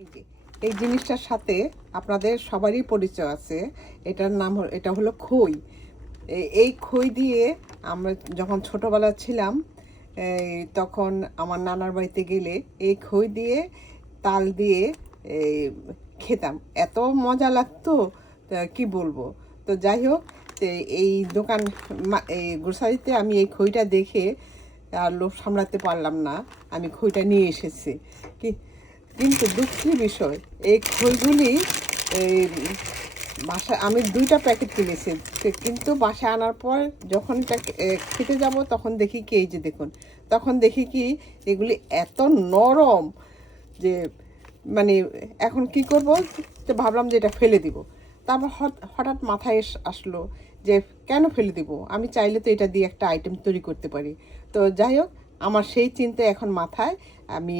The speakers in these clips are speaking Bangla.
এই যে এই জিনিসটার সাথে আপনাদের সবারই পরিচয় আছে। এটার নাম এটা হলো খই। এই খই দিয়ে আমরা যখন ছোটোবেলা ছিলাম, তখন আমার নানার বাড়িতে গেলে এই খই দিয়ে তাল দিয়ে এই খেতাম, এত মজা লাগতো তা কি বলবো। তো যাই হোক, এই দোকান এই গ্রোসারিতে আমি এই খইটা দেখে আর লোভ সামলাতে পারলাম না, আমি খইটা নিয়ে এসেছি। কিন্তু দুঃখের বিষয়, এই খইগুলি এই বাসায় আমি 2টা প্যাকেট কিনেছি, কিন্তু বাসায় আনার পর যখন এটা খেতে যাব তখন দেখি কি, এই যে দেখুন, তখন দেখি কি এগুলি এত নরম যে মানে এখন কি করব, তো ভাবলাম যে এটা ফেলে দিব। তারপর হঠাৎ মাথায় আসলো যে কেন ফেলে দিব, আমি চাইলে তো এটা দিয়ে একটা আইটেম তৈরি করতে পারি। তো যাই হোক, আমার সেই চিন্তা এখন মাথায়, আমি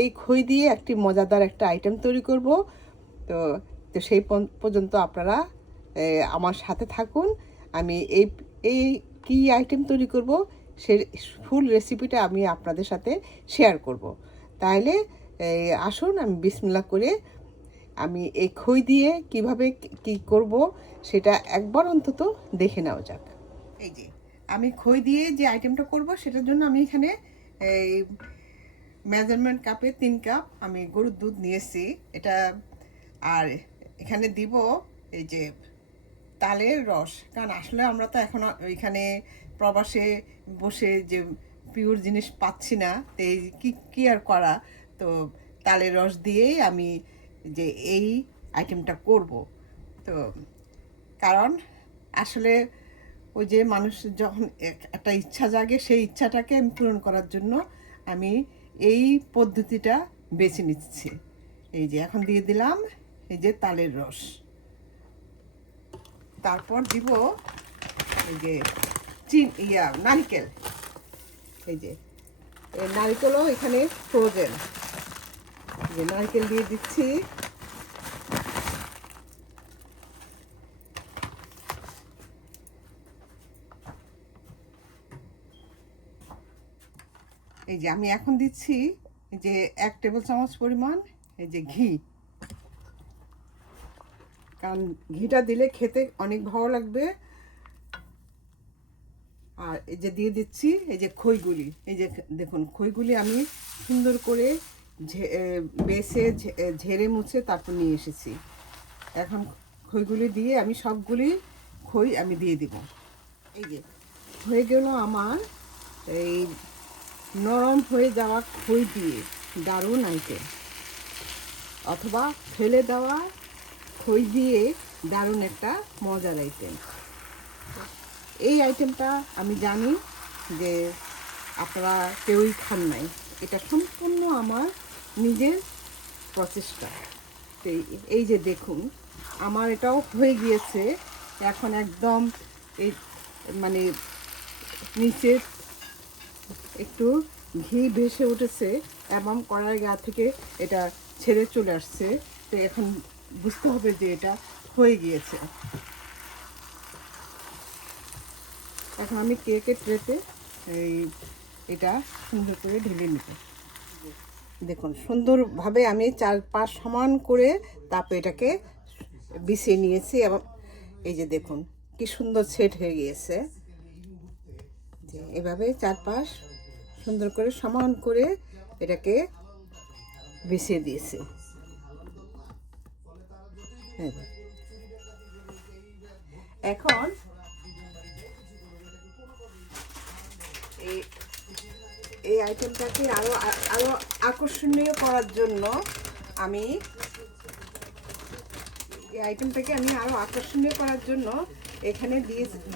এই খই দিয়ে একটি মজাদার একটা আইটেম তৈরি করব। তো তো সেই পর্যন্ত আপনারা আমার সাথে থাকুন। আমি এই এই কী আইটেম তৈরি করব সে ফুল রেসিপিটা আমি আপনাদের সাথে শেয়ার করব। তাহলে আসুন, আমি বিসমিল্লাহ করে আমি এই খই দিয়ে কিভাবে কি করব সেটা একবার অন্তত দেখে নেওয়া যাক। এই যে আমি খই দিয়ে যে আইটেমটা করব সেটার জন্য আমি এখানে এই মেজারমেন্ট কাপে 3 কাপ আমি গরুর দুধ নিয়েছি এটা। আর এখানে দিব এই যে তালের রস, কারণ আসলে আমরা তো এখন এখানে প্রবাসে বসে যে পিওর জিনিস পাচ্ছি না, তো এই কি আর করা। তো তালের রস দিয়েই আমি যে এই আইটেমটা করব। তো কারণ আসলে ওই যে মানুষ যখন একটা ইচ্ছা জাগে, সেই ইচ্ছাটাকে আমি পূরণ করার জন্য আমি এই পদ্ধতিটা বেছে নিচ্ছি। এই যে এখন দিয়ে দিলাম এই যে তালের রস, তারপর দিব এই যে নারকেল। এই যে নারকেলও এখানে ফ্রোজেন, যে নারকেল দিয়ে দিচ্ছি। এই যে আমি এখন দিচ্ছি যে 1 টেবিল চামচ পরিমাণ এই যে ঘি, কারণ ঘিটা দিলে খেতে অনেক ভালো লাগবে। আর এই যে দিয়ে দিচ্ছি এই যে খইগুলি, এই যে দেখুন খইগুলি আমি সুন্দর করে বেছে ঝেড়ে মুছে তারপর নিয়ে এসেছি। এখন খইগুলি দিয়ে আমি সবগুলি খই আমি দিয়ে দিব। এই যে হয়ে গেল আমার এই নরম হয়ে যাওয়া খই দিয়ে দারুণ আইটেম, অথবা ফেলে দেওয়া খই দিয়ে দারুণ একটা মজার আইটেম। এই আইটেমটা আমি জানি যে আপনারা কেউই খান নাই, এটা সম্পূর্ণ আমার নিজের প্রচেষ্টা। তো এই যে দেখুন, আমার এটাও হয়ে গিয়েছে। এখন একদম এই মানে নিচে একটু ঘি ভেসে উঠেছে এবং কড়াই গা থেকে এটা ছেড়ে চলে আসছে। তো এখন বুঝতে হবে যে এটা হয়ে গিয়েছে। এখন আমি কেকের ট্রেতে এটা সুন্দর করে ঢেলে নিব। দেখুন সুন্দরভাবে আমি 4-5 সমান করে তারপর এটাকে বিছিয়ে নিয়েছি, এবং এই যে দেখুন কি সুন্দর সেট হয়ে গিয়েছে। এভাবে 4-5 সুন্দর করে সমান করে এটাকে বিছিয়ে দিয়েছি। এখন এই আইটেমটাকে আরো আকর্ষণীয় করার জন্য আমি এখানে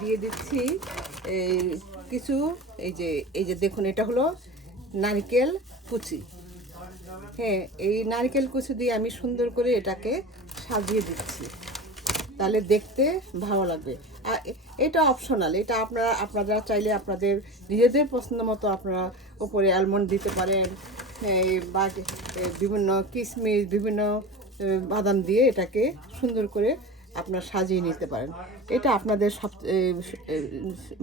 দিয়ে দিচ্ছি কিছু এই যে দেখুন, এটা হলো নারকেল কুচি। হ্যাঁ, এই নারকেল কুচি দিয়ে আমি সুন্দর করে এটাকে সাজিয়ে দিচ্ছি, তাহলে দেখতে ভালো লাগবে। আর এটা অপশনাল, এটা আপনারা চাইলে আপনাদের নিজেদের পছন্দ মতো আপনারা উপরে আলমন্ড দিতে পারেন, বা বিভিন্ন কিশমিশ, বিভিন্ন বাদাম দিয়ে এটাকে সুন্দর করে আপনারা সাজিয়ে নিতে পারেন। এটা আপনাদের সব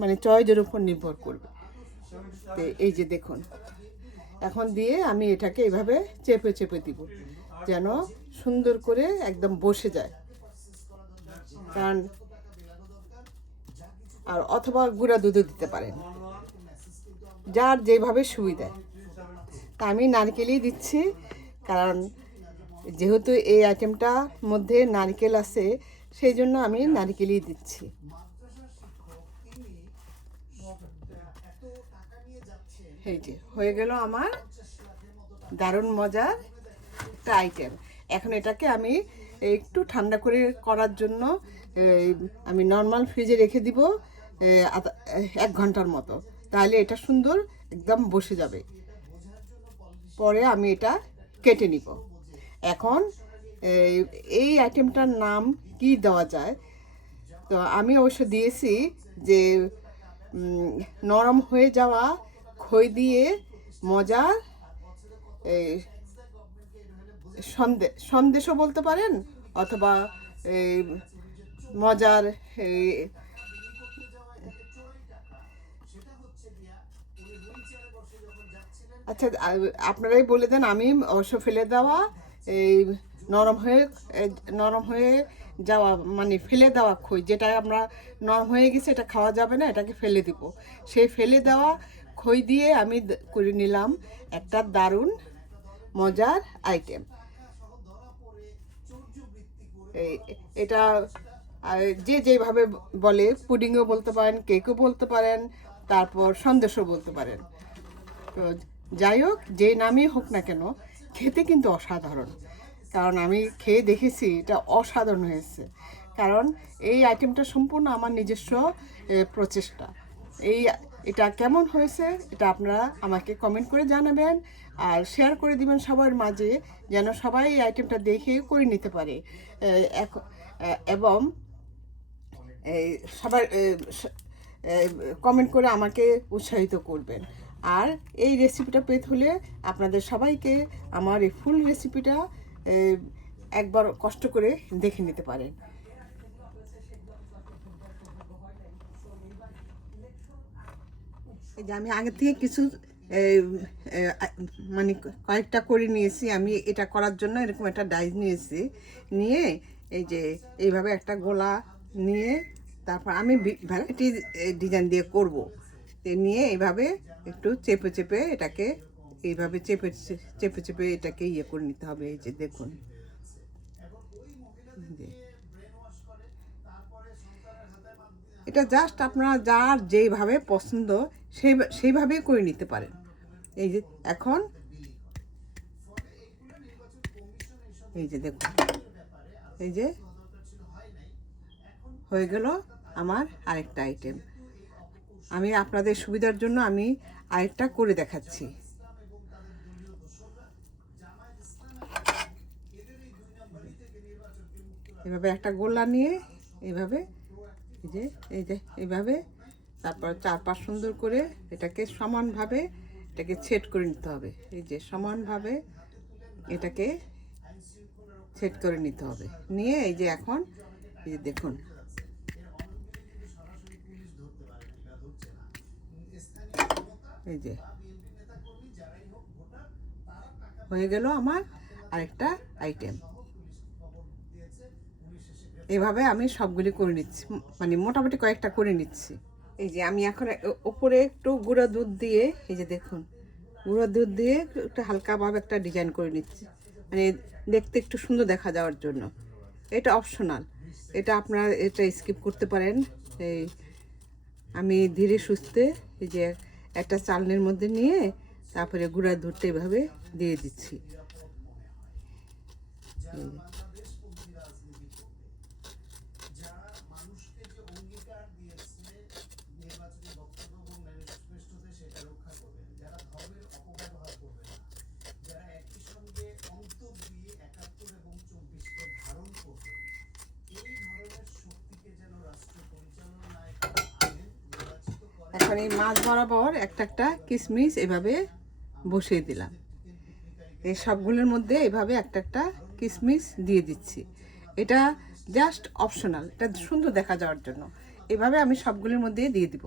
মানে চয়েসের উপর নির্ভর করবে। তো এই যে দেখুন, এখন দিয়ে আমি এটাকে এভাবে চেপে চেপে দিব। যেন সুন্দর করে একদম বসে যায়। কারণ আর অথবা গুঁড়া দুধও দিতে পারেন, যার যেভাবে সুবিধা। তা আমি নারকেলই দিচ্ছি, কারণ যেহেতু এই আইটেমটার মধ্যে নারকেল আছে, সেই জন্য আমি নারকেলই দিচ্ছি। এই যে হয়ে গেল আমার দারুণ মজার একটা আইটেম। এখন এটাকে আমি একটু ঠান্ডা করে করার জন্য আমি নর্মাল ফ্রিজে রেখে দিব 1 ঘন্টার মতো, তাহলে এটা সুন্দর একদম বসে যাবে। পরে আমি এটা কেটে নিব। এখন এই আইটেমটার নাম কি দেওয়া যায়, তো আমি অবশ্য দিয়েছি যে নরম হয়ে যাওয়া খই দিয়ে মজার সন্দেশও বলতে পারেন, অথবা মজার আচ্ছা আপনারাই বলে দেন। আমি অবশ্য ফেলে দেওয়া এই নরম হয়ে নরম হয়ে যাওয়া মানে ফেলে দেওয়া খই, যেটা আমরা নরম হয়ে গেছে এটা খাওয়া যাবে না, এটাকে ফেলে দিব, সেই ফেলে দেওয়া খই দিয়ে আমি করে নিলাম একটা দারুণ মজার আইটেম। এটা যে যেভাবে বলে, পুডিংও বলতে পারেন, কেকও বলতে পারেন, তারপর সন্দেশও বলতে পারেন। তো যাই হোক, যে নামই হোক না কেন, খেতে কিন্তু অসাধারণ। কারণ আমি খেয়ে দেখেছি, এটা অসাধারণ হয়েছে। কারণ এই আইটেমটা সম্পূর্ণ আমার নিজস্ব প্রচেষ্টা। এটা কেমন হয়েছে এটা আপনারা আমাকে কমেন্ট করে জানাবেন, আর শেয়ার করে দিবেন সবার মাঝে, যেন সবাই এই আইটেমটা দেখে করে নিতে পারে। এবং সবার কমেন্ট করে আমাকে উৎসাহিত করবেন। আর এই রেসিপিটা পেতে হলে আপনাদের সবাইকে আমার এই ফুল রেসিপিটা একবার কষ্ট করে দেখে নিতে পারেন। এই যে আমি আগে থেকে কিছু মানে কয়েকটা করে নিয়েছি। আমি এটা করার জন্য এরকম একটা ডাইস নিয়েছি, নিয়ে এই যে এইভাবে একটা গোলা নিয়ে, তারপর আমি ভ্যারাইটি ডিজাইন দিয়ে করব, নিয়ে এইভাবে একটু চেপে চেপে এটাকে এইভাবে চেপে চেপে চেপে এটাকে ইয়ে করে নিতে হবে। এই যে দেখুন, এটা জাস্ট আপনারা যার যেইভাবে পছন্দ সেইভাবেই করে নিতে পারেন। এই যে এখন এই যে দেখুন, এই যে হয়ে গেল আমার আরেকটা আইটেম। আমি আপনাদের সুবিধার জন্য আমি আরেকটা করে দেখাচ্ছি। এভাবে একটা গোলা নিয়ে এইভাবে এইভাবে তারপর 4-5 সুন্দর করে এটাকে সমানভাবে এটাকে ছেদ করে নিতে হবে। এই যে সমানভাবে এটাকে ছেদ করে নিতে হবে, নিয়ে এই যে এখন এই যে দেখুন, এই যে হয়ে গেল আমার আরেকটা আইটেম। এভাবে আমি সবগুলি করে নিচ্ছি, মানে মোটামুটি কয়েকটা করে নিচ্ছি। এই যে আমি এখন ওপরে একটু গুঁড়া দুধ দিয়ে, এই যে দেখুন, গুঁড়া দুধ দিয়ে একটু হালকাভাবে একটা ডিজাইন করে নিচ্ছি, মানে দেখতে একটু সুন্দর দেখা যাওয়ার জন্য। এটা অপশনাল, এটা আপনারা এটা স্কিপ করতে পারেন। এই আমি ধীরে সুস্থে এই যে একটা চালনির মধ্যে নিয়ে তারপরে গুঁড়া দুধটা এভাবে দিয়ে দিচ্ছি। এখন এই মাছ বরাবর একটা একটা কিশমিশ এভাবে বসিয়ে দিলাম। এই সবগুলোর মধ্যে এভাবে একটা একটা কিশমিশ দিয়ে দিচ্ছি। এটা জাস্ট অপশনাল, এটা সুন্দর দেখা যাওয়ার জন্য। এভাবে আমি সবগুলোর মধ্যে দিয়ে দিব।